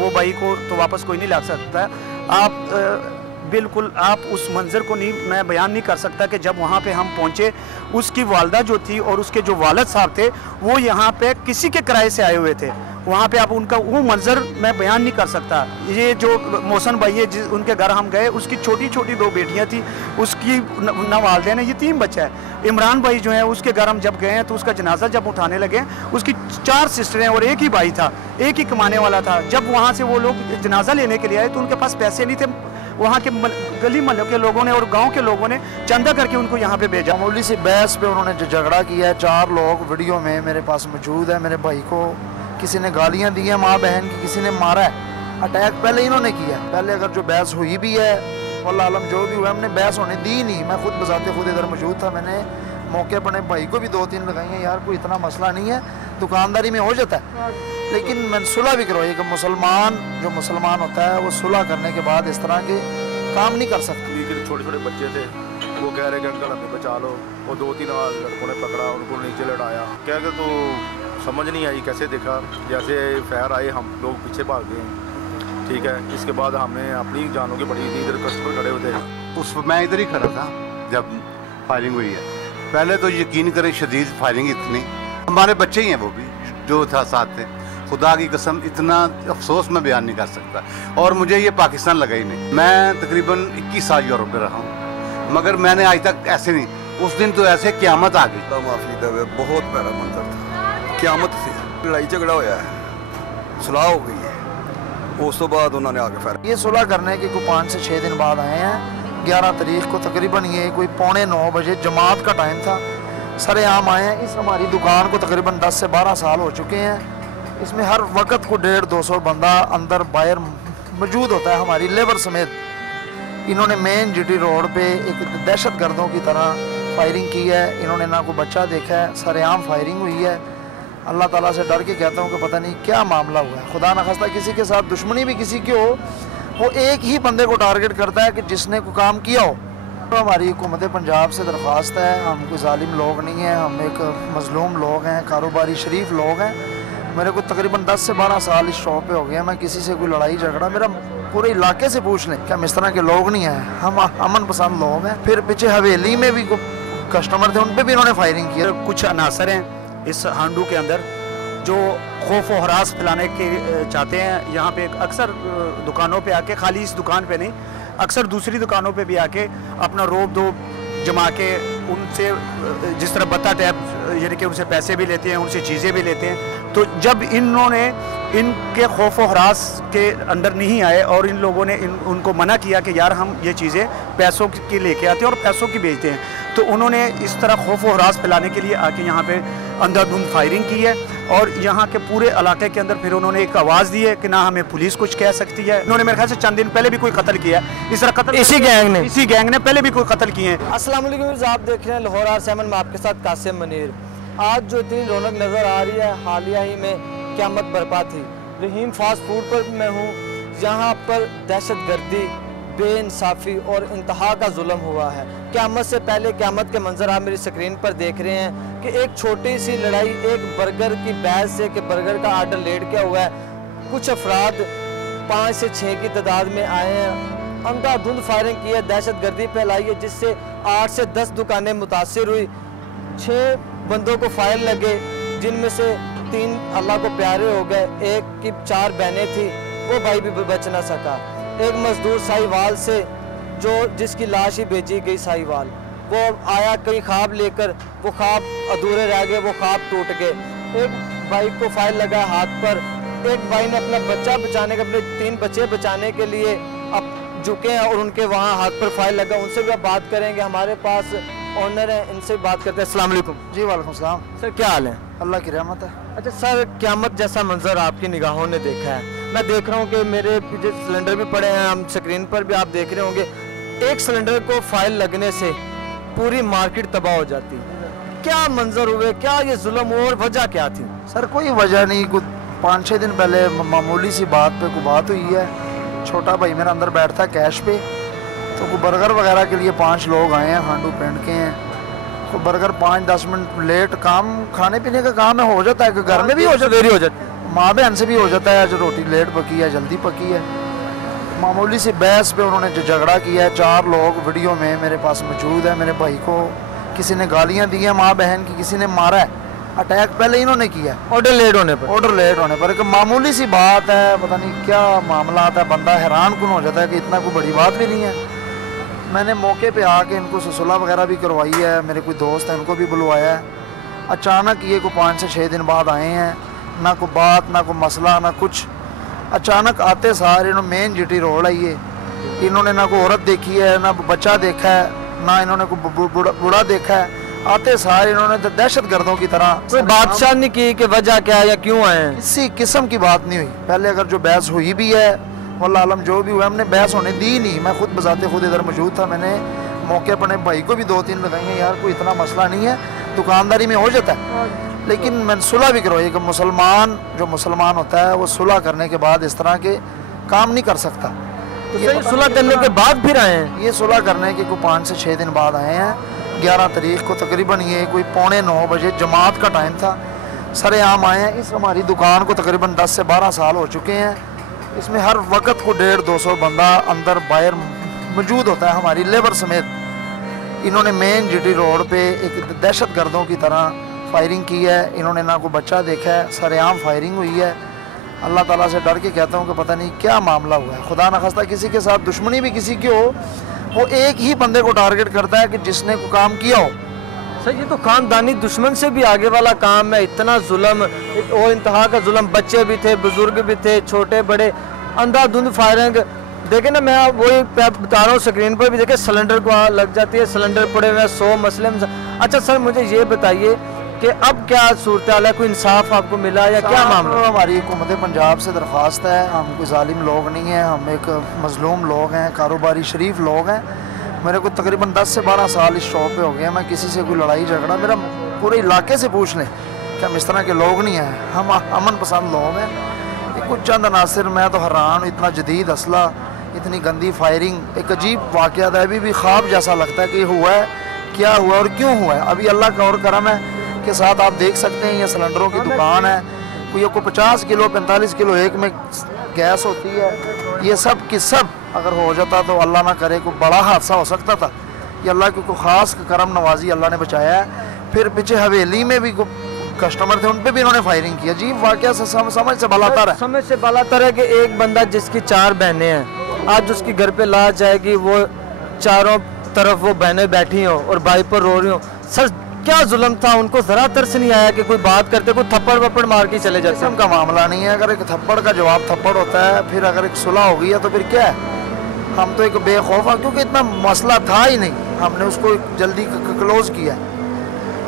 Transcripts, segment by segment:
वो भाई को तो वापस कोई नहीं ला सकता। आप बिल्कुल आप उस मंज़र को नहीं, मैं बयान नहीं कर सकता कि जब वहाँ पे हम पहुँचे, उसकी वालदा जो थी और उसके जो वालिद साहब थे वो यहाँ पे किसी के किराए से आए हुए थे। वहाँ पे आप उनका वो मंज़र मैं बयान नहीं कर सकता। ये जो मोहसन भाई है उनके घर हम गए, उसकी छोटी छोटी 2 बेटियाँ थी, उसकी न वालदेन है, ये 3 बच्चा है। इमरान भाई जो है उसके घर हम जब गए हैं तो उसका जनाजा जब उठाने लगे, उसकी 4 सिस्टरें और एक ही भाई था, एक ही कमाने वाला था। जब वहाँ से वो लोग जनाजा लेने के लिए आए तो उनके पास पैसे नहीं थे। वहाँ के गली मोहल्ले के लोगों ने और गांव के लोगों ने चंदा करके उनको यहाँ पे भेजा। मामूली सी बहस पे उन्होंने जो झगड़ा किया है, 4 लोग वीडियो में मेरे पास मौजूद है। मेरे भाई को किसी ने गालियाँ दी हैं, माँ बहन की, किसी ने मारा है। अटैक पहले इन्होंने किया है। पहले अगर जो बहस हुई भी है, वल्लाह आलम जो भी हुआ, हमने बहस होने दी नहीं। मैं खुद बजाते खुद इधर मौजूद था। मैंने मौके अपने भाई को भी 2-3 लगाई हैं, यार कोई इतना मसला नहीं है, दुकानदारी में हो जाता है। लेकिन मैंने सुलह भी करवाई कि मुसलमान जो मुसलमान होता है वो सुलह करने के बाद इस तरह के काम नहीं कर सकते। लेकिन छोटे छोटे बच्चे थे, वो कह रहे कि अंकल हमें बचा लो। वो 2-3 लड़कों ने पकड़ा, उनको नीचे लड़ाया। क्या कर तो समझ नहीं आई कैसे देखा, जैसे फायर आए हम लोग पीछे भाग गए। ठीक है, इसके बाद हमने अपनी जानों की पड़ी थी, इधर कस्टमर खड़े हुए थे। उस मैं इधर ही खड़ा था जब फायरिंग हुई है। पहले तो यकीन करें शदीद फायरिंग इतनी, हमारे बच्चे ही हैं वो भी जो था साथ थे। खुदा की कसम इतना अफसोस मैं बयान नहीं कर सकता। और मुझे ये पाकिस्तान लगा ही नहीं। मैं तकरीबन 21 साल यूरोप में रहा हूँ, मगर मैंने आज तक ऐसे नहीं। उस दिन तो ऐसे क़यामत आ गई। माफी दे, बहुत प्यारा मंजर था। क़यामत थी, लड़ाई झगड़ा होया है, सुलह हो गई है। उस तो बाद उन्होंने आगे फायर। ये सुलह करने के कोई 5 से 6 दिन बाद आए हैं। 11 तारीख को तकरीबन ये कोई 8:45 बजे जमात का टाइम था, सरेआम आए हैं। इस हमारी दुकान को तकरीबन 10 से 12 साल हो चुके हैं। इसमें हर वक्त को 150-200 बंदा अंदर बाहर मौजूद होता है, हमारी लेबर समेत। इन्होंने मेन जीटी रोड पे एक दहशत गर्दों की तरह फायरिंग की है। इन्होंने ना कोई बच्चा देखा है, सरेआम फायरिंग हुई है। अल्लाह ताला से डर के कहता हूँ कि पता नहीं क्या मामला हुआ है। खुदा न खास्ता किसी के साथ दुश्मनी भी किसी की हो, वो एक ही बंदे को टारगेट करता है कि जिसने कोई काम किया हो। तो हमारी हुकूमत पंजाब से दरख्वास्त है, हम कोई जालिम लोग नहीं हैं, हम एक मजलूम लोग हैं, कारोबारी शरीफ लोग हैं। मेरे को तकरीबन 10 से 12 साल इस शॉप पे हो गया। मैं किसी से कोई लड़ाई झगड़ा, मेरा पूरे इलाके से पूछ लें कि हम इस तरह के लोग नहीं हैं, हम अमन पसंद लोग हैं। फिर पीछे हवेली में भी कस्टमर थे, उन पर भी इन्होंने फायरिंग की। कुछ अनासर हैं इस हांडू के अंदर जो खौफ और हरास फैलाने के चाहते हैं। यहाँ पे अक्सर दुकानों पे आके, खाली इस दुकान पे नहीं, अक्सर दूसरी दुकानों पे भी आके अपना रोब दो जमा के उनसे जिस तरह बत्ता टैप यानी कि उनसे पैसे भी लेते हैं, उनसे चीज़ें भी लेते हैं। तो जब इन्होंने इनके खौफ व हरास के अंदर नहीं आए और इन लोगों ने उनको मना किया कि यार हम ये चीज़ें पैसों की लेके आते हैं और पैसों की बेचते हैं, तो उन्होंने इस तरह खौफ व हरास फैलाने के लिए आके यहाँ पे अंधाधुंध फायरिंग की है। और यहाँ के पूरे इलाके के अंदर फिर उन्होंने एक आवाज़ दी है कि ना हमें पुलिस कुछ कह सकती है। उन्होंने मेरे ख्याल से चंद दिन पहले भी कोई कत्ल किया है, इस तरह कत्ल इसी गैंग ने पहले भी कोई कत्ल किए हैं। अस्सलाम वालेकुम, आप देख रहे हैं लाहौर आर7 में आपके साथ कासिम मनीर। आज जो इतनी रौनक नज़र आ रही है, हालिया ही में क़यामत बरपा थी। रहीम फास्ट फूड पर मैं हूँ, यहाँ पर दहशत गर्दी, बेइंसाफ़ी और इंतहा का जुल्म हुआ है। क़यामत से पहले क़यामत के मंजर आप मेरी स्क्रीन पर देख रहे हैं कि एक छोटी सी लड़ाई, एक बर्गर की बहस से कि बर्गर का आर्डर लेट किया हुआ है। कुछ अफराद 5 से 6 की तादाद में आए हैं, अंधाधुंध फायरिंग की है, दहशत गर्दी फैलाई है, जिससे 8 से 10 दुकानें मुतासिर हुई। 6 बंदों को फायर लगे, जिनमें से 3 अल्लाह को प्यारे हो गए। एक की 4 बहनें थी, वो भाई भी बच ना सका। एक मजदूर साहिवाल से जो जिसकी लाश ही भेजी गई साहिवाल, वो आया कई ख्वाब लेकर, वो ख्वाब अधूरे रह गए, वो ख्वाब टूट गए। एक भाई को फायर लगा हाथ पर, एक भाई ने अपना बच्चा बचाने के, अपने 3 बच्चे बचाने के लिए अब झुके हैं और उनके वहाँ हाथ पर फायर लगा। उनसे भी आप बात करेंगे, हमारे पास ऑनर है, इनसे बात करते हैं। अस्सलाम वालेकुम। जी वालेकुम सलाम। सर क्या हाल है? अल्लाह की रहमत है। अच्छा सर, क़यामत जैसा मंजर आपकी निगाहों ने देखा है। मैं देख रहा हूँ कि मेरे पीछे सिलेंडर भी पड़े हैं, हम स्क्रीन पर भी आप देख रहे होंगे। एक सिलेंडर को फायर लगने से पूरी मार्केट तबाह हो जाती। क्या मंजर हुए, क्या ये जुल्म हुआ और वजह क्या थी? सर कोई वजह नहीं, कुछ 5-6 दिन पहले मामूली सी बात पे कोई बात हुई है। छोटा भाई मेरा अंदर बैठता कैश पे, तो कोई बर्गर वगैरह के लिए 5 लोग आए हैं, हांडू पेंट के हैं। तो बर्गर 5-10 मिनट लेट, काम खाने पीने का काम है, हो जाता है कि घर में भी हो जाता, देरी हो जाती है। माँ बहन से भी हो जाता है, जो रोटी लेट पकी है जल्दी पकी है। मामूली सी बहस पे उन्होंने जो झगड़ा किया है, 4 लोग वीडियो में मेरे पास मौजूद है। मेरे भाई को किसी ने गालियाँ दी हैं माँ बहन की, किसी ने मारा है, अटैक पहले इन्होंने किया है ऑर्डर लेट होने पर। एक मामूली सी बात है, पता नहीं क्या मामला आता है, बंदा हैरान कुन हो जाता है कि इतना कोई बड़ी बात भी नहीं है। मैंने मौके पे आके इनको सुलह वगैरह भी करवाई है, मेरे कोई दोस्त हैं उनको भी बुलवाया है। अचानक ये को 5 से 6 दिन बाद आए हैं, ना कोई बात ना कोई मसला ना कुछ। अचानक आते सार इन्होंने मेन GT रोड है ये, इन्होंने ना कोई औरत देखी है ना बच्चा देखा है, ना इन्होंने कोई बूढ़ा देखा है। आते सार इन्होंने दहशत गर्दों की तरह कोई बादशाह नहीं की कि वजह क्या है या क्यों आए हैं, किसी किस्म की बात नहीं हुई। पहले अगर जो बहस हुई भी है, वल्लाह आलम जो भी हुआ, हमने बहस होने दी नहीं। मैं खुद बजाते खुद इधर मौजूद था, मैंने मौके अपने भाई को भी 2-3 लगाई यार कोई इतना मसला नहीं है, दुकानदारी में हो जाता है। लेकिन मैंने सुलह भी करवाई कि जो मुसलमान होता है वो सुलह करने के बाद इस तरह के काम नहीं कर सकता। तो ये सुलह करने के बाद फिर आए हैं? ये सुलह करने के कोई 5 से 6 दिन बाद आए हैं। 11 तारीख को तकरीबन ये कोई 8:45 बजे जमात का टाइम था, सरेआम आए हैं। इस हमारी दुकान को तकरीबन 10 से 12 साल हो चुके हैं। इसमें हर वक्त को 150-200 बंदा अंदर बाहर मौजूद होता है, हमारी लेबर समेत। इन्होंने मेन GT रोड पे एक दहशत गर्दों की तरह फायरिंग की है। इन्होंने ना कोई बच्चा देखा है, सरेआम फायरिंग हुई है। अल्लाह ताला से डर के कहता हूँ कि पता नहीं क्या मामला हुआ है। खुदा न खास्ता किसी के साथ दुश्मनी भी किसी की हो, वो एक ही बंदे को टारगेट करता है कि जिसने को काम किया हो। सर ये तो खानदानी दुश्मन से भी आगे वाला काम है, इतना जुल्म और इंतहा का जुल्म। बच्चे भी थे, बुजुर्ग भी थे, छोटे बड़े, अंधाधुंध फायरिंग। देखे ना, मैं वही बता रहा हूँ, स्क्रीन पर भी देखे सिलेंडर को लग जाती है, सिलेंडर पड़े हुए 100 मसले। अच्छा सर मुझे ये बताइए कि अब क्या सूरत हाल है, कोई इंसाफ आपको मिला या क्या मामला? हमारी हुकूमत पंजाब से दरख्वास्त है, हम कोई जालिम लोग नहीं हैं, हम एक मजलूम लोग हैं, कारोबारी शरीफ लोग हैं। मेरे को तकरीबन 10 से 12 साल इस शॉप पे हो गए हैं। मैं किसी से कोई लड़ाई झगड़ा, मेरा पूरे इलाके से पूछ लें कि हम इस तरह के लोग नहीं हैं, हम अमन पसंद लोग हैं। ये कुछ चंद अनासर, मैं तो हैरान, इतना जदीद असला, इतनी गंदी फायरिंग, एक अजीब वाक़या है। अभी भी ख्वाब जैसा लगता है कि हुआ है, क्या हुआ और क्यों हुआ है। अभी अल्लाह का और करम है के साथ आप देख सकते हैं ये सिलेंडरों की दुकान है। कोई 50 किलो 45 किलो एक में गैस होती है। ये सब की सब अगर हो जाता तो अल्लाह ना करे कोई बड़ा हादसा हो सकता था। ये अल्लाह की कोई ख़ास करम नवाजी अल्लाह ने बचाया है। फिर पीछे हवेली में भी कस्टमर थे, उन पर भी इन्होंने फायरिंग की। अजीब वाक़या से समझ से बलातर है। समझ से बलातर है कि एक बंदा जिसकी 4 बहनें हैं, आज उसकी घर पे लाश जाएगी, वो चारों तरफ वो बहनें बैठी हों और भाई पर रो रही हों। सर क्या जुल्म था, उनको जरा तरस नहीं आया कि कोई बात करते, कोई थप्पड़ वप्पड़ मार के चले जाते? किस्म का मामला नहीं है। अगर एक थप्पड़ का जवाब थप्पड़ होता है, फिर अगर एक सुलह हो गई है तो फिर क्या है। हम तो एक बेखौफ है, क्योंकि इतना मसला था ही नहीं, हमने उसको जल्दी क्लोज़ किया।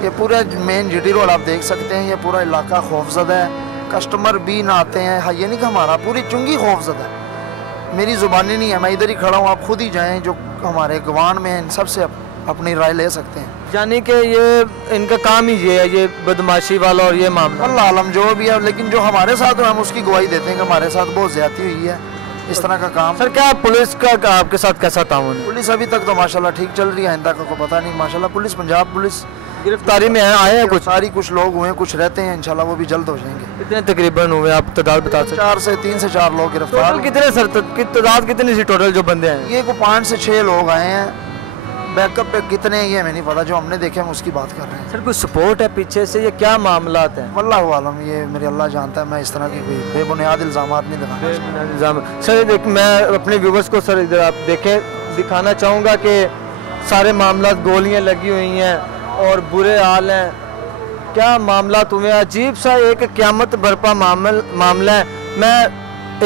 ये पूरा मेन GT रोड आप देख सकते हैं, ये पूरा इलाका खौफजदा है, कस्टमर भी ना आते हैं। हाँ, ये नहीं कि हमारा पूरी चुंगी खौफजदा है। मेरी ज़ुबानी नहीं है, मैं इधर ही खड़ा हूँ, आप खुद ही जाएँ, जो हमारे गवान में इन सबसे अपनी राय ले सकते हैं। यानी कि ये इनका काम ही ये है, ये बदमाशी वाला और ये मामला। अल्लाह आलम जो भी है, लेकिन जो हमारे साथ हो हम उसकी गवाही देते हैं कि हमारे साथ बहुत ज़्यादती हुई है इस तरह का काम। सर क्या पुलिस का आपके साथ कैसा ताउन है? पुलिस अभी तक तो माशाल्लाह ठीक चल रही है, आइंदा का को पता नहीं। माशाल्लाह पुलिस, पंजाब पुलिस गिरफ्तारी में आए हैं कुछ लोग हुए, कुछ रहते हैं, इंशाल्लाह वो भी जल्द हो जाएंगे। कितने तकरीबन हुए आप तादाद बता सकते? 3 से 4 लोग गिरफ्तार। कितने सर तादाद कितनी सी टोटल जो बंदे हैं? ये को 5 से 6 लोग आए हैं। बैकअप पे कितने ये हमें नहीं पता, जो हमने देखे हम उसकी बात कर रहे हैं। सर कोई सपोर्ट है पीछे से, ये क्या मामला है? वल्लाहु आलम, ये मेरे अल्लाह जानता है। मैं इस तरह की कोई बेबुनियाद इल्ज़ामात नहीं लगाना। सर देख, मैं अपने व्यूवर्स को सर इधर आप देखें दिखाना चाहूँगा कि सारे मामला, गोलियाँ लगी हुई हैं और बुरे हाल हैं। क्या मामला तुम्हें अजीब सा एक क़यामत बरपा मामला है। मैं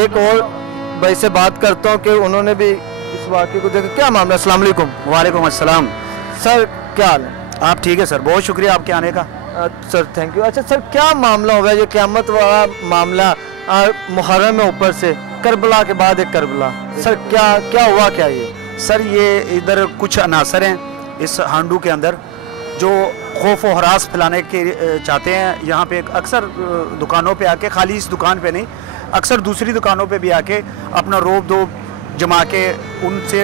एक और भाई से बात करता हूँ कि उन्होंने भी इस वाक़े को देखा। क्या मामला? अस्सलाम वालेकुम। वालेकुम अस्सलाम। सर क्या हाल है? आप ठीक है सर, बहुत शुक्रिया आपके आने का। Sir thank you. अच्छा सर क्या मामला हुआ है, ये क़यामत वाला मामला, मुहर्रम में ऊपर से करबला के बाद एक करबला। सर क्या हुआ क्या ये? सर ये इधर कुछ अनासर हैं इस हांडू के अंदर जो खौफ व हरास फैलाने के चाहते हैं। यहाँ पे अक्सर दुकानों पे आके, खाली इस दुकान पे नहीं, अक्सर दूसरी दुकानों पे भी आके अपना रोब दो जमा के उनसे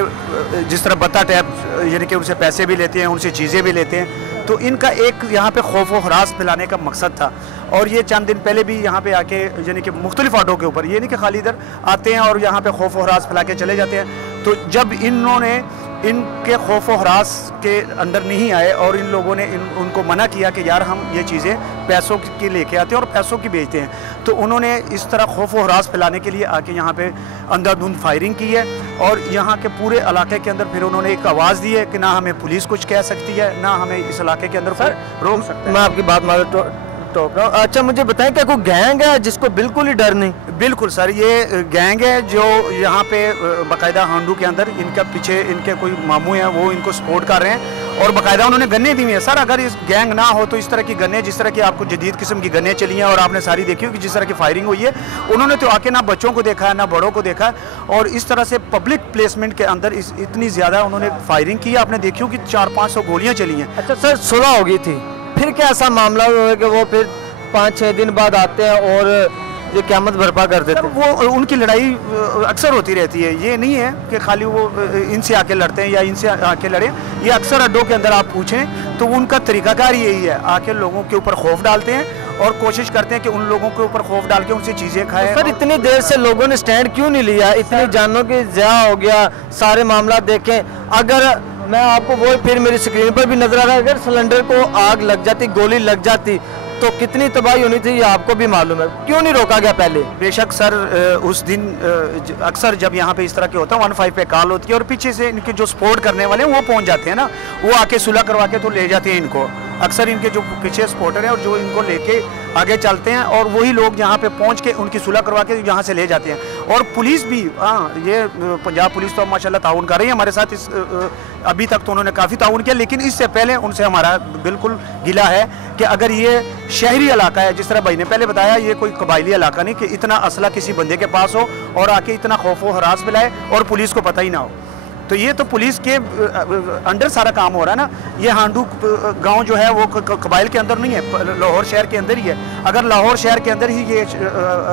जिस तरह बत्ता टैप यानी कि उनसे पैसे भी लेते हैं, उनसे चीज़ें भी लेते हैं। तो इनका एक यहाँ पे खौफ व हरास फैलाने का मकसद था। और ये चंद दिन पहले भी यहाँ पे आके यानी कि मुख्तलिफ वार्डों के ऊपर, ये नहीं कि खाली इधर आते हैं और यहाँ पे खौफ व हरास फैला के चले जाते हैं। तो जब इन्होंने इनके खौफ व हरास के अंदर नहीं आए और इन लोगों ने उनको मना किया कि यार हम ये चीज़ें पैसों की लेके आते हैं और पैसों की बेचते हैं, तो उन्होंने इस तरह खौफ व हरास फैलाने के लिए आके यहाँ पे अंधाधुंध फायरिंग की है। और यहाँ के पूरे इलाके के अंदर फिर उन्होंने एक आवाज़ दी है कि ना हमें पुलिस कुछ कह सकती है, ना हमें इस इलाके के अंदर रोक सकता है। मैं आपकी बात टोक रहा हूँ। अच्छा मुझे बताएं, क्या कोई गैंग है जिसको बिल्कुल ही डर नहीं? बिल्कुल सर, ये गैंग है जो यहाँ पे बाकायदा हांडू के अंदर इनका पीछे इनके कोई मामू हैं, वो इनको सपोर्ट कर रहे हैं और बाकायदा उन्होंने गन्ने दी हुई है। सर अगर इस गैंग ना हो तो इस तरह की गन्ने, जिस तरह की आपको जदीद किस्म की गन्ने चली हैं और आपने सारी देखी होगी जिस तरह की फायरिंग हुई है, उन्होंने तो आके ना बच्चों को देखा है ना बड़ों को देखा है। और इस तरह से पब्लिक प्लेसमेंट के अंदर इतनी ज़्यादा उन्होंने फायरिंग की, आपने देखी होगी 400-500 गोलियाँ चली हैं। अच्छा सर, सुलह हो गई थी, फिर क्या ऐसा मामला हुआ कि वो फिर 5-6 दिन बाद आते हैं और ये क़यामत बर्पा कर देते हैं? वो उनकी लड़ाई अक्सर होती रहती है, ये नहीं है कि खाली वो इनसे आके लड़ते हैं या इनसे आके लड़े। ये अक्सर अड्डों के अंदर आप पूछें तो उनका तरीकाकार यही है, आके लोगों के ऊपर खौफ डालते हैं और कोशिश करते हैं कि उन लोगों के ऊपर खौफ डाल के उनसे चीज़ें खाएं। सर इतनी देर से लोगों ने स्टैंड क्यों नहीं लिया? इतनी जानों की ज़या हो गया, सारे मामला देखें। अगर मैं आपको वो फिर मेरी स्क्रीन पर भी नजर आ रहा है, अगर सिलेंडर को आग लग जाती, गोली लग जाती तो कितनी तबाही होनी थी, ये आपको भी मालूम है। क्यों नहीं रोका गया पहले? बेशक सर, उस दिन अक्सर जब यहाँ पे इस तरह के होता है 15 पे कॉल होती है और पीछे से इनके जो सपोर्ट करने वाले हैं वो पहुँच जाते हैं ना, वो आके सुलह करवा के तो ले जाते हैं इनको। अक्सर इनके जो पीछे सपोर्टर हैं और जो इनको लेके आगे चलते हैं और वही लोग यहाँ पे पहुँच के उनकी सुलह करवा के यहाँ से ले जाते हैं। और पुलिस भी, हाँ, ये पंजाब पुलिस तो माशाल्लाह ताउन कर रही है हमारे साथ। अभी तक तो उन्होंने काफ़ी ताउन किया, लेकिन इससे पहले उनसे हमारा बिल्कुल गिला है कि अगर ये शहरी इलाका है, जिस तरह भाई ने पहले बताया, ये कोई कबायली इलाका नहीं कि इतना असला किसी बंदे के पास हो और आके इतना खौफ व हरास फैलाए और पुलिस को पता ही ना हो। तो ये तो पुलिस के अंडर सारा काम हो रहा है ना। ये हांडू गांव जो है वो कबाइल के अंदर नहीं है, लाहौर शहर के अंदर ही है। अगर लाहौर शहर के अंदर ही ये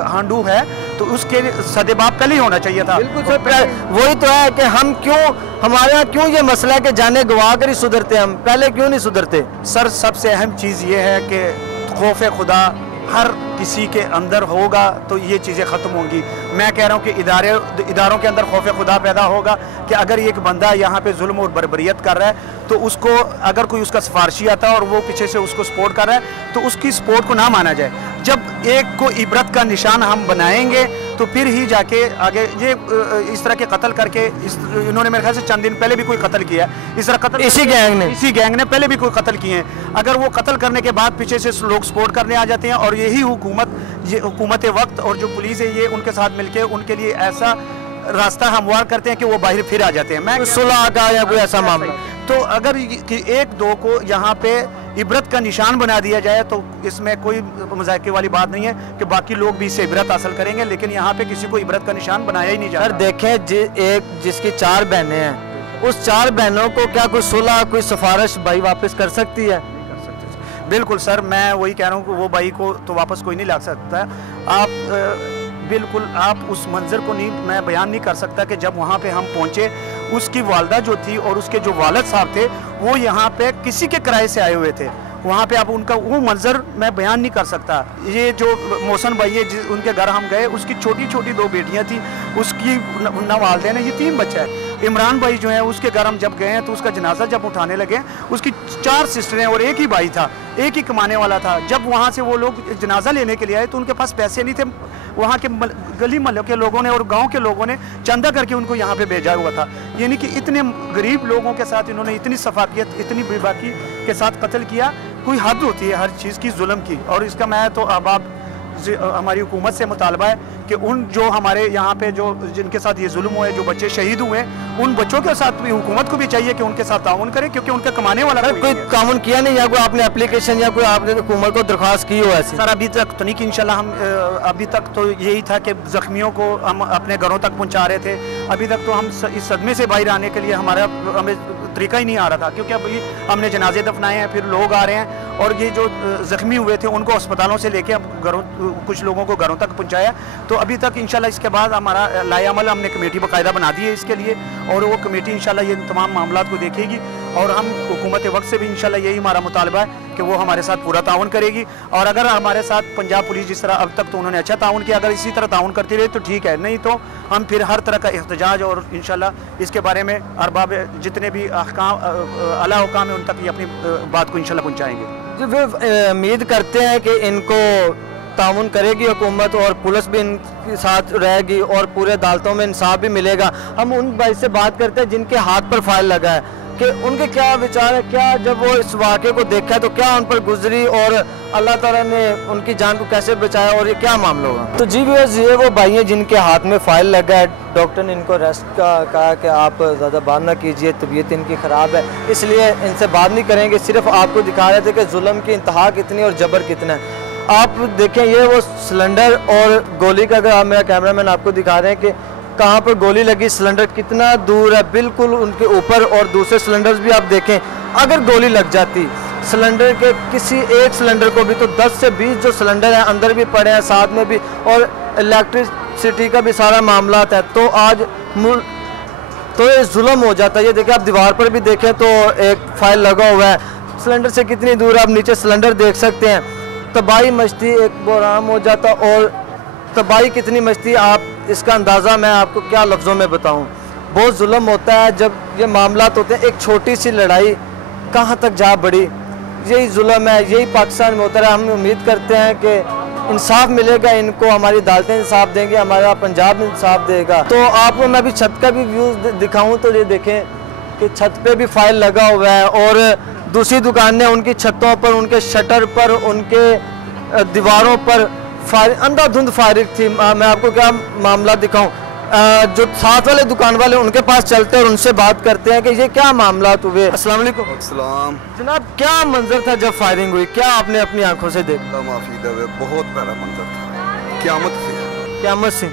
हांडू है तो उसके सदेबाप पहले ही होना चाहिए था। बिल्कुल सर, वही तो है कि हम क्यों, हमारे यहाँ क्यों ये मसला है कि जाने गवा कर ही सुधरते, हम पहले क्यों नहीं सुधरते? सर सबसे अहम चीज़ ये है कि खौफ खुदा हर किसी के अंदर होगा तो ये चीज़ें ख़त्म होंगी। मैं कह रहा हूँ कि इदारों के अंदर खौफ खुदा पैदा होगा कि अगर एक बंदा यहाँ पे जुल्म और बर्बरियत कर रहा है तो उसको, अगर कोई उसका सिफारशी आता है और वो पीछे से उसको सपोर्ट कर रहा है तो उसकी सपोर्ट को ना माना जाए। जब एक को इबरत का निशान हम बनाएंगे तो फिर ही जाके आगे ये इस तरह के कत्ल करके, इन्होंने मेरे ख्याल से चंद दिन पहले भी कोई कत्ल किया है इस तरह कत्ल, इसी गैंग ने पहले भी कोई कत्ल किए हैं। अगर वो कत्ल करने के बाद पीछे से लोग सपोर्ट करने आ जाते हैं और यही हुकूमत वक्त और जो पुलिस है ये उनके साथ मिलके उनके लिए ऐसा रास्ता हमवार करते हैं कि वो बाहर फिर आ जाते हैं। मैं सुलह का या कोई ऐसा मामला, तो अगर एक दो को यहाँ पे इबरत का निशान बना दिया जाए तो इसमें कोई मजाके वाली बात नहीं है कि बाकी लोग भी इससे इबरत हासिल करेंगे, लेकिन यहाँ पे किसी को इबरत का निशान बनाया ही नहीं जा रहा। देखें, जिसकी 4 बहनें हैं, उस 4 बहनों को क्या कोई सुलह, कोई सिफारिश भाई वापस कर सकती है? बिल्कुल सर, मैं वही कह रहा हूँ कि वो भाई को तो वापस कोई नहीं ला सकता। बिल्कुल आप उस मंजर को नहीं, मैं बयान नहीं कर सकता कि जब वहाँ पे हम पहुँचे, उसकी वालदा जो थी और उसके जो वालिद साहब थे वो यहाँ पे किसी के किराए से आए हुए थे। वहाँ पे आप उनका वो मंजर मैं बयान नहीं कर सकता। ये जो मोहसन भाई है उनके घर हम गए, उसकी छोटी छोटी 2 बेटियाँ थी, उसकी न वालदेन है, ये 3 बच्चा है। इमरान भाई जो है उसके घर हम जब गए हैं तो उसका जनाजा जब उठाने लगे, उसकी 4 सिस्टरें और एक ही भाई था, एक ही कमाने वाला था। जब वहाँ से वो लोग जनाजा लेने के लिए आए तो उनके पास पैसे नहीं थे। वहाँ के गली मोहल्ले के लोगों ने और गांव के लोगों ने चंदा करके उनको यहाँ पे भेजा हुआ था। यानी कि इतने गरीब लोगों के साथ इन्होंने इतनी सफाकियत, इतनी बेबाकी के साथ कत्ल किया। कोई हद होती है हर चीज़ की, जुल्म की। और इसका मैं तो अब हमारी हुकूमत से मुतालबा है कि उन जो हमारे यहाँ पे जो जिनके साथ ये जुल्म हुए, जो बच्चे शहीद हुए, उन बच्चों के साथ भी हुकूमत को भी चाहिए कि उनके साथ ताउन करे, क्योंकि उनका कमाने वाला कोई ताउन किया नहीं, या कोई आपने एप्लीकेशन या कोई आपने हुकूमत को दरख्वास्त की हो ऐसी? सर अभी तक तो नहीं कि इंशाल्लाह हम अभी तक तो यही था कि जख्मियों को हम अपने घरों तक पहुँचा रहे थे। अभी तक तो हम इस सदमे से बाहर आने के लिए हमें तरीका ही नहीं आ रहा था, क्योंकि अभी हमने जनाजे दफनाए हैं, फिर लोग आ रहे हैं और ये जो ज़ख्मी हुए थे उनको अस्पतालों से लेके अब घरों, कुछ लोगों को घरों तक पहुंचाया। तो अभी तक इंशाल्लाह इसके बाद हमारा लाएअमल, हमने कमेटी बाकायदा बना दी है इसके लिए, और वो कमेटी इंशाल्लाह ये तमाम मामलात को देखेगी और हम हुकूमत वक्त से भी इंशाल्लाह यही हमारा मुतालबा है कि वो हमारे साथ पूरा ताउन करेगी। और अगर हमारे साथ पंजाब पुलिस जिस तरह अब तक तो उन्होंने अच्छा ताउन किया, अगर इसी तरह ताउन करती रही तो ठीक है, नहीं तो हम फिर हर तरह का एहतजाज और इंशाल्लाह इसके बारे में अरबाब जितने भी आला हुकाम है उन तक ये अपनी बात को इंशाल्लाह पहुँचाएँगे। जो वे उम्मीद करते हैं कि इनको ताउन करेगी हुकूमत और पुलिस भी इनके साथ रहेगी और पूरे अदालतों में इंसाफ भी मिलेगा। हम उन भाई से बात करते हैं जिनके हाथ पर फाइल लगा है कि उनके क्या विचार है, क्या जब वो इस वाक़े को देखा है तो क्या उन पर गुजरी और अल्लाह ताला ने उनकी जान को कैसे बचाया और ये क्या मामला होगा। तो जी व्यूअर्स, ये वो भाई हैं जिनके हाथ में फ़ाइल लगा है। डॉक्टर ने इनको रेस्ट का कहा कि आप ज़्यादा बात ना कीजिए, तबीयत इनकी ख़राब है, इसलिए इनसे बात नहीं करेंगे, सिर्फ आपको दिखा रहे थे कि जुल्म की इंतहा कितनी और जबर कितना है। आप देखें, ये वो सिलेंडर और गोली का, अगर आप मेरा कैमरामैन आपको दिखा रहे हैं कि कहाँ पर गोली लगी, सिलेंडर कितना दूर है, बिल्कुल उनके ऊपर, और दूसरे सिलेंडर्स भी आप देखें, अगर गोली लग जाती सिलेंडर के किसी एक सिलेंडर को भी तो 10 से 20 जो सिलेंडर हैं अंदर भी पड़े हैं, साथ में भी, और इलेक्ट्रिसिटी का भी सारा मामला है। तो आज तो ये जुल्म हो जाता है। ये देखें, आप दीवार पर भी देखें तो एक फाइल लगा हुआ है, सिलेंडर से कितनी दूर आप नीचे सिलेंडर देख सकते हैं। तबाही मचती, एक बोराम हो जाता, और तबाही कितनी मचती, आप इसका अंदाज़ा मैं आपको क्या लफ्ज़ों में बताऊं। बहुत जुल्म होता है जब ये मामलात होते हैं। एक छोटी सी लड़ाई कहां तक जा बढ़ी, यही जुल्म है, यही पाकिस्तान में होता है। हम उम्मीद करते हैं कि इंसाफ मिलेगा इनको, हमारी अदालतें इंसाफ देंगे, हमारा पंजाब इंसाफ देगा। तो आपको मैं अभी छत का भी व्यू दिखाऊँ तो ये देखें कि छत पर भी फाइल लगा हुआ है, और दूसरी दुकानें उनकी छतों पर, उनके शटर पर, उनके दीवारों पर फायर, अंधाधुंध फायरिंग थी। मैं आपको क्या मामला दिखाऊं, जो साथ वाले दुकान वाले उनके पास चलते हैं और उनसे बात करते हैं कि ये क्या मामला हुए। अस्सलाम वालेकुम। अस्सलाम जनाब, क्या मंजर था जब फायरिंग हुई, क्या आपने अपनी आंखों से देखा? माफी दवे, बहुत प्यारा मंजर था, क्यामत से। क्यामत से,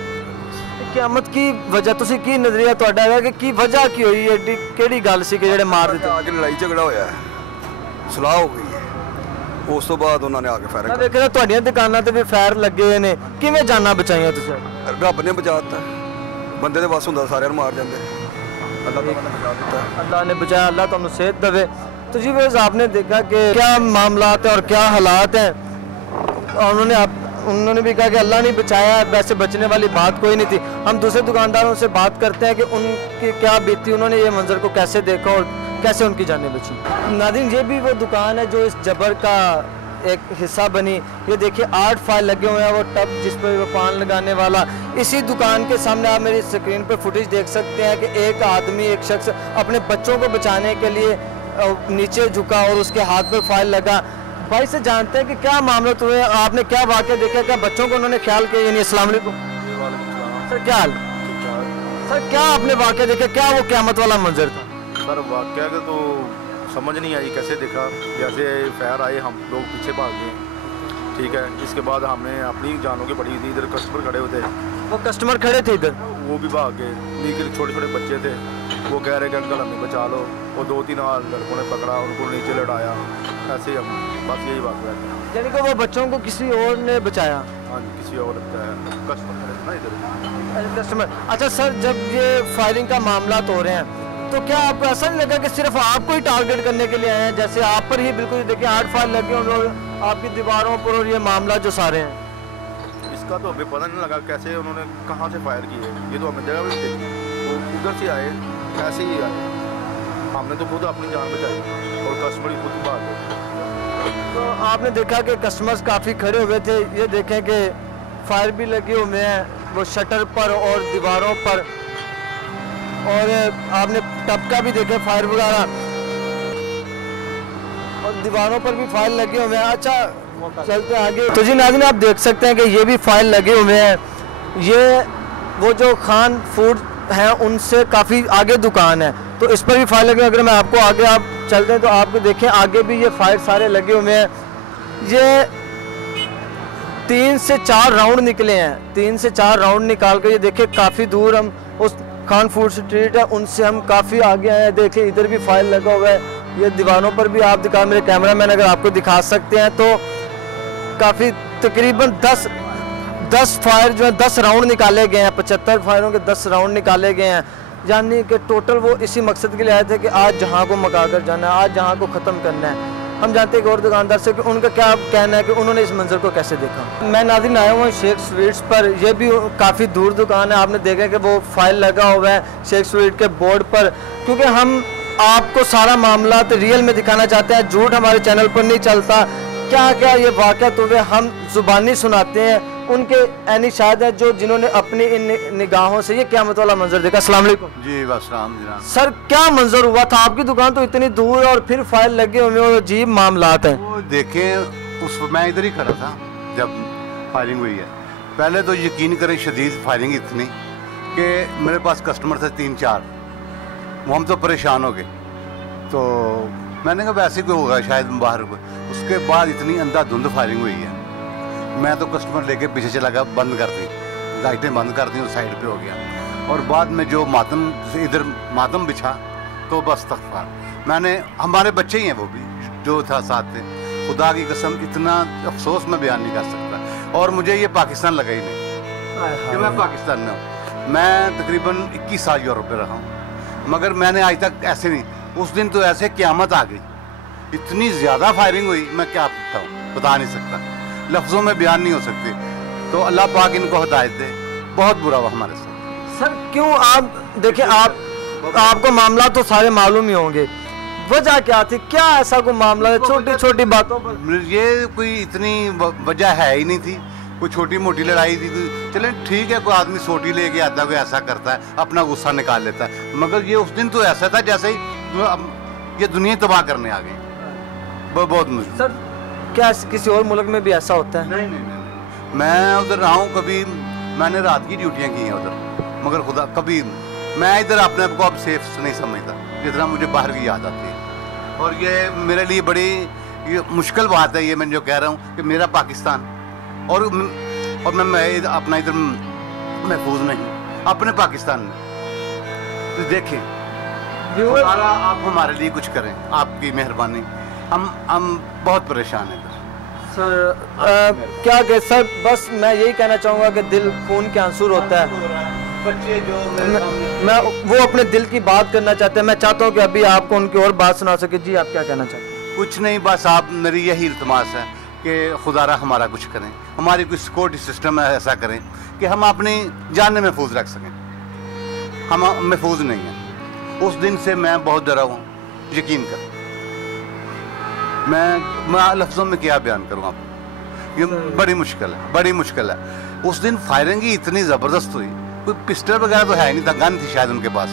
क्यामत की वजह तुसी की नजरिया तुहाडा है कि वजह की हुई है, केड़ी गल सी कि जेड़े मार दिते? आके लड़ाई झगड़ा होया है, सुलह हो गई है, उस तो बाद उन्होंने आके फायर मैं देख रहा तुहाडियां दुकानां ते भी फायर लगे हुए ने, किवें जाना बचाइयां तुसी? रब ने बचा दिता, बंदे दे बस हुंदा सारे मार जांदे, अल्लाह ताला ने बचा दिता, अल्लाह ने बचाया, अल्लाह तुहानू सेहत देवे। तो जी बस आपने देखा कि क्या मामलात है और क्या हालात हैं। उन्होंने भी कहा कि अल्लाह ने बचाया, वैसे बचने वाली बात कोई नहीं थी। हम दूसरे दुकानदारों से बात करते हैं कि उनकी क्या बीती, उन्होंने ये मंजर को कैसे देखा और कैसे उनकी जानें बची। नाज़रीन, ये भी वो दुकान है जो इस जबर का एक हिस्सा बनी। ये देखिए 8 फाइल लगे हुए हैं, वो टब जिस पर वो पान लगाने वाला। इसी दुकान के सामने आप मेरी स्क्रीन पर फुटेज देख सकते हैं कि एक आदमी, एक शख्स अपने बच्चों को बचाने के लिए नीचे झुका और उसके हाथ पर फाइल लगा। भाई से जानते हैं कि क्या मामला हुए, आपने क्या वाक़या देखा, क्या बच्चों को उन्होंने ख्याल किया? यानी अस्सलाम वालेकुम सर, क्या हाल सर, क्या आपने वाक़या देखा, क्या वो क़यामत वाला मंजर था? सर वाक़या का तो समझ नहीं आई कैसे देखा, जैसे फायर आए हम लोग पीछे भाग गए, ठीक है। इसके बाद हमने अपनी जानों की पड़ी थी, इधर कस्टमर खड़े हुए थे, वो कस्टमर खड़े थे इधर, वो भी भाग गए। नीचे छोटे छोटे बच्चे थे, वो कह रहे कि अंकल हमें बचा लो, वो 2-3 लड़कों ने पकड़ा, उनको नीचे लड़ाया, ऐसे ही हम बस यही वाक़या है। यानी कि वो बच्चों को किसी और ने बचाया? हाँ जी, किसी और कस्टमर खड़े थे ना इधर। कस्टमर, अच्छा सर, जब ये फायरिंग का मामला हो रहे हैं तो क्या आपको ऐसा नहीं लगा कि सिर्फ आपको ही टारगेट करने के लिए आए हैं? जैसे आप पर ही बिल्कुल देखिए 8 फाइल लगे और आपकी दीवारों पर, और ये मामला जो सारे हैं, इसका तो हमें पता नहीं लगा कैसे उन्होंने कहाँ से फायर किए, ये तो हमें जगह भी नहीं देखी, वो उधर से आए, ऐसे ही आए, हमने तो खुद अपनी जान बचाई और कस्टमर ही खुद भाग गए। तो आपने देखा कि कस्टमर्स काफ़ी खड़े हुए थे, ये देखें कि फायर भी लगे हुए हैं वो शटर पर और दीवारों पर, और आपने टब का भी देखे फायर वगैरह, और दीवारों पर भी फाइल लगे हुए हैं। अच्छा चलते आगे। तो जी नाज़रीन, आप देख सकते हैं कि ये भी फाइल लगे हुए हैं। ये वो जो खान फूड है उनसे काफ़ी आगे दुकान है, तो इस पर भी फाइल लगे। अगर मैं आपको आगे आप चलते हैं तो आपको देखें आगे भी ये फाइल सारे लगे हुए हैं। ये 3 से 4 राउंड निकले हैं, 3 से 4 राउंड निकाल कर ये देखें काफ़ी दूर हम उस खान फूड स्ट्रीट है उनसे हम काफ़ी आगे आए हैं। देखिए इधर भी फाइल लगा हुआ है, ये दीवारों पर भी आप दिखा, मेरे कैमरामैन अगर आपको दिखा सकते हैं तो काफ़ी तकरीबन 10 फायर जो है 10 राउंड निकाले गए हैं, 75 फायरों के 10 राउंड निकाले गए हैं। यानी कि टोटल वो इसी मकसद के लिए आए थे कि आज जहाँ को मका कर जाना है, आज जहाँ को ख़त्म करना है। हम जानते हैं कि और दुकानदार से कि उनका क्या कहना है कि उन्होंने इस मंजर को कैसे देखा। मैं नाज़रीन आया हुआ शेख स्वीट्स पर, यह भी काफ़ी दूर दुकान है। आपने देखा कि वो फाइल लगा हुआ है शेख स्वीट के बोर्ड पर, क्योंकि हम आपको सारा मामला तो रियल में दिखाना चाहते हैं, झूठ हमारे चैनल पर नहीं चलता। क्या क्या ये वाक़यात हुए हम ज़ुबानी सुनाते हैं। उनके ऐनी शायद है जो जिन्होंने अपनी इन निगाहों से ये क़यामत वाला मंजर देखा। अस्सलाम वालेकुम जी वालेकुम जनाब। सर क्या मंजर हुआ था? आपकी दुकान तो इतनी दूर है और फिर फाइल लगे हुए और अजीब मामलात हैं। वो देखें, उस मैं इधर ही खड़ा था जब फायरिंग हुई है। पहले तो यकीन करें शदीद फायरिंग इतनी कि मेरे पास कस्टमर थे 3-4, वो हम तो परेशान हो गए। तो मैंने कहा वैसे कोई होगा शायद बाहर। उसके बाद इतनी अंधाधुंध फायरिंग हुई है, मैं तो कस्टमर लेके पीछे चला गया, बंद कर दी, लाइटें बंद कर दी और साइड पे हो गया। और बाद में जो मातम इधर मातम बिछा तो बस तकफार। मैंने हमारे बच्चे ही हैं वो भी जो था साथ थे, खुदा की कसम इतना अफसोस मैं बयान नहीं कर सकता। और मुझे ये पाकिस्तान लगा ही नहीं कि मैं पाकिस्तान में हूँ। मैं तकरीबन 21 साल यूरोप में रहा हूँ, मगर मैंने आज तक ऐसे नहीं। उस दिन तो ऐसे क़यामत आ गई, इतनी ज़्यादा फायरिंग हुई, मैं क्या बताऊँ, बता नहीं सकता, लफ्ज़ों में बयान नहीं हो सकती। तो अल्लाह पाक इनको हिदायत दे। बहुत बुरा हुआ हमारे साथ। सर क्यों? आप देखिए, आपको मामला तो सारे मालूम ही होंगे, वजह क्या थी? क्या ऐसा कोई मामला है? छोटी छोटी बातों पर ये कोई इतनी वजह है ही नहीं थी। कोई छोटी मोटी लड़ाई थी, चलें ठीक है, कोई आदमी सोटी लेके आता है, कोई ऐसा करता है, अपना गुस्सा निकाल लेता है। मगर ये उस दिन तो ऐसा था जैसे ही ये दुनिया तबाह करने आ गई। बहुत मुश्किल। सर क्या किसी और मुल्क में भी ऐसा होता है? नहीं। मैं उधर रहा हूँ, कभी मैंने रात की ड्यूटियाँ की हैं उधर, मगर खुदा कभी मैं इधर अपने आप को अब सेफ नहीं समझता जितना मुझे बाहर की याद आती है। और ये मेरे लिए बड़ी ये मुश्किल बात है, ये मैं जो कह रहा हूँ कि मेरा पाकिस्तान और मैं अपना इधर महफूज नहीं अपने पाकिस्तान में। तो देखें आप हमारे लिए कुछ करें, आपकी मेहरबानी। हम बहुत परेशान हैं सर। क्या कह सर, बस मैं यही कहना चाहूँगा कि दिल खून के आंसू होता है। बच्चे जो मैं वो अपने दिल की बात करना चाहते हैं। मैं चाहता हूँ कि अभी आपको उनकी और बात सुना सके। जी आप क्या कहना चाहते हैं? कुछ नहीं, बस आप मेरी यही इल्तमास है कि खुदारा हमारा कुछ करें, हमारी कोई सिक्योरिटी सिस्टम ऐसा करें कि हम अपनी जान महफूज रख सकें। हम महफूज नहीं हैं। उस दिन से मैं बहुत डरा हूँ, यकीन कर। मैं लफ्ज़ों में क्या बयान करूँ आपको, ये बड़ी मुश्किल है। उस दिन फायरिंग ही इतनी ज़बरदस्त हुई, कोई पिस्टल वगैरह तो है नहीं था, गन थी शायद उनके पास।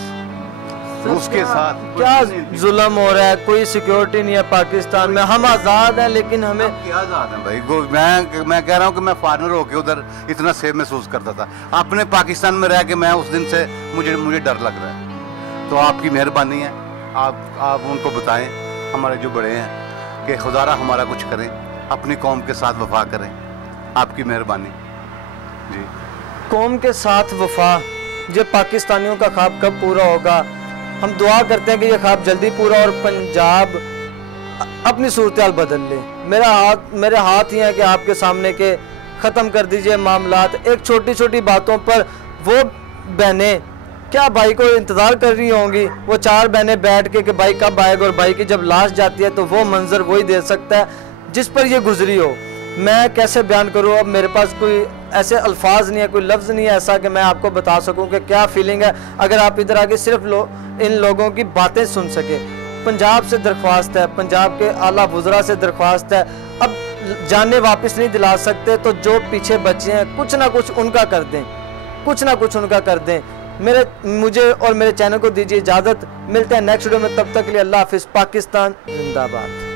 उसके साथ क्या जुल्म हो रहा है? कोई सिक्योरिटी नहीं है पाकिस्तान में। हम आज़ाद हैं लेकिन हमें क्या आज़ाद हैं भाई। मैं कह रहा हूँ कि मैं फॉरेनर होकर उधर इतना सेफ महसूस करता था, अपने पाकिस्तान में रह के मैं उस दिन से मुझे डर लग रहा है। तो आपकी मेहरबानी है, आप उनको बताएं, हमारे जो बड़े हैं, कि खुदारा हमारा कुछ करें, अपनी कौम के साथ वफा करें। आपकी मेहरबानी जी। कौम के साथ वफा, ये पाकिस्तानियों का ख्वाब कब पूरा होगा? हम दुआ करते हैं कि ये ख्वाब जल्दी पूरा और पंजाब अपनी सूरत हाल बदल ले। मेरे हाथ ही है कि आपके सामने के ख़त्म कर दीजिए मामलात। एक छोटी छोटी बातों पर वो बहनें क्या भाई को इंतज़ार कर रही होंगी, वो 4 बहनें बैठ के कि भाई कब आएगा, और भाई की जब लाश जाती है तो वो मंजर वही दे सकता है जिस पर ये गुजरी हो। मैं कैसे बयान करूँ? अब मेरे पास कोई ऐसे अल्फाज नहीं है, कोई लफ्ज़ नहीं है ऐसा कि मैं आपको बता सकूं कि क्या फीलिंग है अगर आप इधर आके सिर्फ इन लोगों की बातें सुन सके। पंजाब से दरख्वास्त है, पंजाब के आला वुज़रा से दरख्वास्त है, अब जाने वापस नहीं दिला सकते तो जो पीछे बचे हैं कुछ ना कुछ उनका कर दें, कुछ ना कुछ उनका कर दें। मुझे और मेरे चैनल को दीजिए इजाज़त। मिलते हैं नेक्स्ट वीडियो में, तब तक के लिए अल्लाह हाफिज़। पाकिस्तान जिंदाबाद।